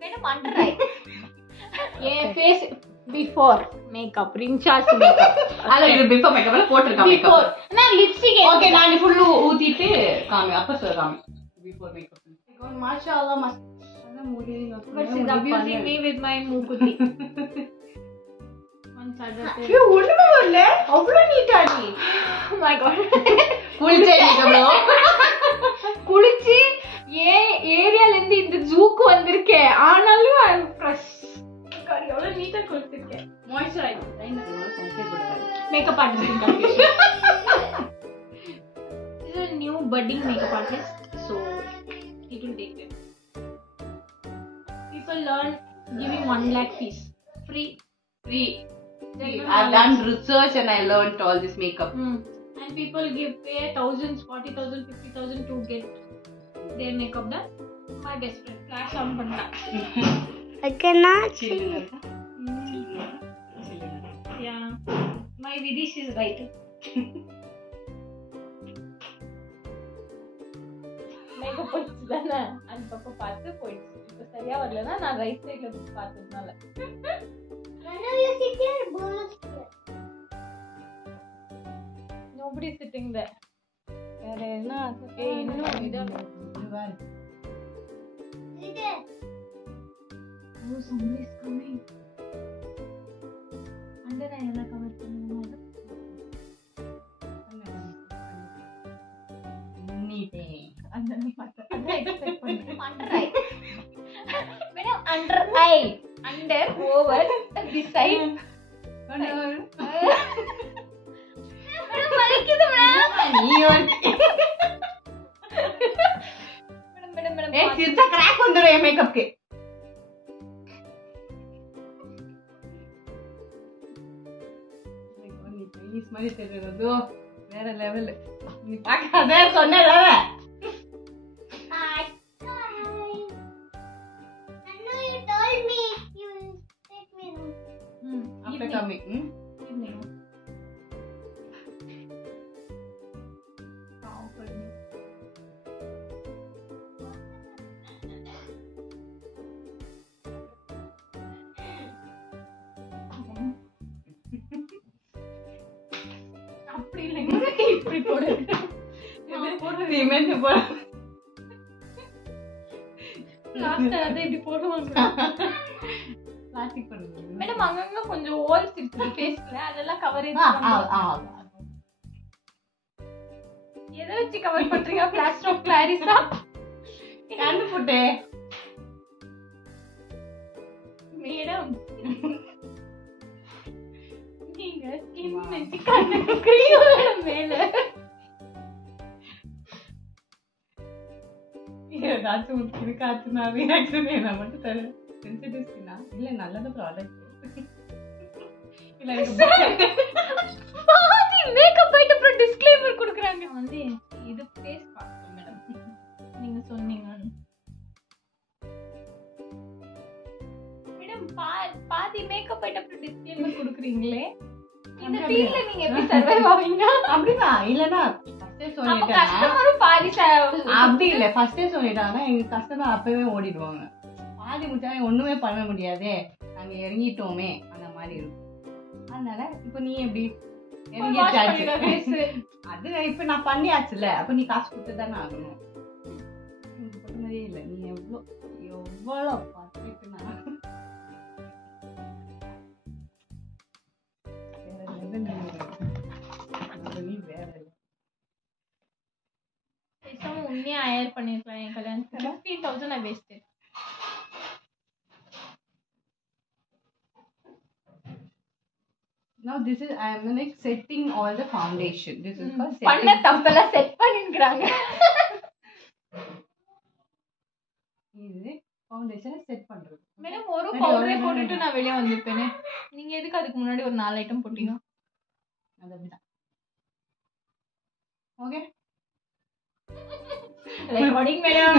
Madam under eye என் face before makeup ரின்சாஸ் makeup அத இது before மேக்கப்ல போட்டுருக்கேன் மேக்கப் நான் லிப்ஸ்டிக் ஓகே நான் ஃபுல் ஊத்திட்டு காமி அப்ப சொல்ல காமி பிஃபோர் மேக்கப் மாஷாஅல்லாஹ் மஸ்த் அத மூடி but she's abusing me with my மூக்குத்தி ஐயோ ஒண்ணுமே வரல அவ்வளவு நீட்டா நீ oh my god குளிச்சே மேக்கப்ல குளிச்சி ஏரியால இருந்து இந்த ஜூக்கு வந்திருக்கேன் ஆனாலும் ஐ அம் ஃப்ரெஷ் காரி எவ்வளவு நீட்டா குளிச்சிருக்கேன் மாய்ஸ்சரைசர் லைனர் கம்ப்ளீட் கொடுத்தாரு makeup artist confusion this is a new budding makeup artist so it will take time people learn giving 1 lakh fees free I've done research and I learned all this makeup and people pay thousands 40,000 50,000 to get their makeup done my best friend flash on panna I cannot see. yeah my vidish is right makeup போயிடுச்சு தானே அந்த பக்கம் பார்த்து போயிடுச்சு இப்போ சரியா வரலன்னா நான் ரைட் சைட்ல போய் பார்த்ததுனால nobody is sitting there வேற என்ன இன்னும் இதான் oh somebody is coming under I எல்லாம் கவர் பண்ணுங்க நீட்டே அந்த நீ பார்த்தா அத எக்ஸ்பெக்ட் பண்ணேன் under I madam under I under over beside madam வலிக்குது மேடம் நீ மேடம் ஏய் சித்த கிராக் வந்துரும் என் மேக்கப்க்கு நீ ப்ளீஸ் மாதிரி தெரியுது வேற லெவல் நீ பார்க்காத சொன்னல after coming evening அப்படி இல்லைங்க இப்படி போடு போடுறது இமேஜ் போடு லாஸ்ட் அதை இப்படி போடுவாங்க பிளாஸ்டிக் பண்ணுங்க மேடம் அங்கங்க கொஞ்சம் ஹோல்ஸ் இருக்கு ஃபேஸ்ல அதெல்லாம் கவரேஜ் எதை வச்சு கவர் பண்றீங்க பிளாஸ்டர் ஆஃப் கிளாரிஸா கண்டு போட்டே மேடம் நீங்க ஸ்கின் வச்சு கண்ணுக்கு கிரீம் மேல ஏதாச்சும் இருக்காச்சுன்னா ரியாக்ஷன் நான் மட்டும் தரேன் சென்சிட்டிவ் ஸ்கின்னா இல்ல நல்லது ப்ராடக்ட் இல்ல பாதி மேக்கப் ஆயிட்டு அப்புறம் டிஸ்க்ளைமர் கொடுக்குறாங்க வந்து இது ஃபேஸ் பார்க்கணும் மேடம் நீங்க சொன்னீங்க மேடம் பாதி மேக்கப் ஆயிட்டு அப்புறம் டிஸ்க்ளைமர் கொடுக்குறீங்களே இந்த ஃபீல்ட்ல நீங்க எப்படி சர்வைவ் ஆவீங்க அப்படினா இல்லனா ஃபர்ஸ்டே அப்ப சொல்லிட்டேன் கஸ்டமரும் பாதி அப்படி இல்ல ஃபர்ஸ்டே சொல்லிட்டாங்கன்னா எங்க கஸ்டமர் அப்பவே ஓடிடுவாங்க பாதி முடிச்சா ஒண்ணுமே பண்ண முடியாதே நாங்க இறங்கிட்டோமே அந்த மாதிரி இருக்கும் அதனால இப்போ நீ எப்படி இறங்கிட்டாச்சு அது இப்ப நான் பண்ணியாச்சுல அப்ப நீ காசு கொடுத்து தானே ஆகணும் போட்ட மாதிரியே இல்ல நீ எவ்வளவு பார்த்துட்டுனா உண்மையா ஹையர் பண்ணிருக்கலாம் என் கல்யாணத்துக்கு 15,000 I wasted. Now this is I am like setting all the foundation. This is for setting. பண்ண தப்பெல்லாம் செட் பண்ணிருக்காங்க. இது ஃபவுண்டேஷனை செட் பண்றது. மேடம் ஒரு பவுடரே போட்டுட்டு நான் வெளிய வந்திருப்பேனே. நீங்க எதுக்கு அதுக்கு முன்னாடி ஒரு 4 ஐட்டம் போட்டீங்க? அது அப்படிதான். Okay? Recording madam.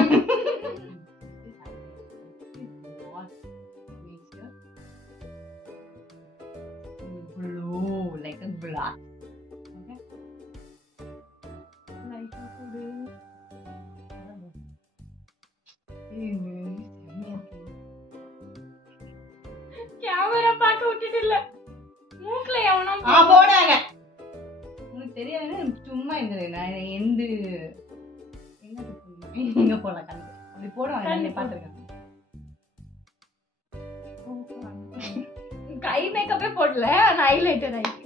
Glow like a glass. Okay? Light up. விட்டுட்டு இல்ல மூக்குல எவனோ போடாங்க. உனக்கு தெரியாது சும்மா இந்த நான் எந்த எங்க போலாம் கண்டு அப்படி போடுவாங்க பாத்துருக்கேன். கை மேக்கப்பே போடல, ஆனா ஹைலைட்டர் ஆயிடுச்சு.